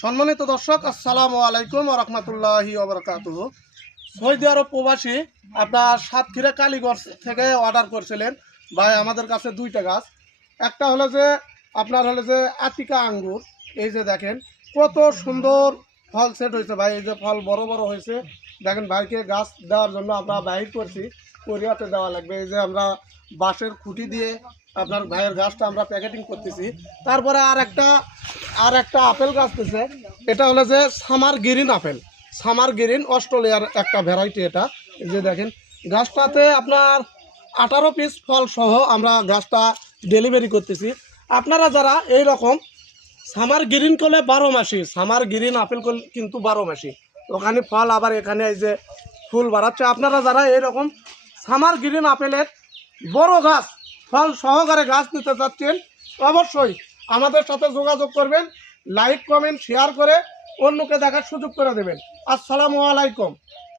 সম্মানিত দর্শক, আসসালামু আলাইকুম ওয়া রাহমাতুল্লাহি ওয়া বারাকাতুহু। সৌদি আরব প্রবাসী আপনার সাতক্ষীরা কালীগঞ্জ থেকে অর্ডার করছিলেন ভাই আমাদের কাছে দুইটা গাছ। একটা হলো যে আপনার হলো যে আতিকা আঙ্গুর, এই যে দেখেন কত সুন্দর ফল সেট হয়েছে ভাই, এই যে ফল বড় বড় হয়েছে দেখেন। ভাইকে গাছ দেওয়ার জন্য আমরা বাহির করছি, কোরিয়াতে দেওয়া লাগবে। এই যে আমরা বাঁশের খুঁটি দিয়ে আপনার ভাইয়ের গাছটা আমরা প্যাকেটিং করতেছি। তারপরে আর একটা আপেল গাছ দিছে, এটা হলো যে summer green apple, summer green অস্ট্রেলিয়ার একটা ভ্যারাইটি। এটা এই যে দেখেন গাছটাতে আপনার 18 পিস ফল সহ আমরা গাছটা ডেলিভারি করতেছি। আপনারা যারা এই রকম সামার গ্রিন করলে 12 মাসি, সামার গ্রিন আপেল করলে কিন্তু 12 মাসি, ওখানে ফল আবার এখানে এই যে ফুল বাড়াচ্ছে। আপনারা যারা এইরকম সামার গ্রিন আপেলের বড় গাছ ফল সহকারে গাছ নিতে চাচ্ছেন অবশ্যই আমাদের সাথে যোগাযোগ করবেন। লাইক কমেন্ট শেয়ার করে অন্যকে দেখার সুযোগ করে দেবেন। আসসালামু আলাইকুম।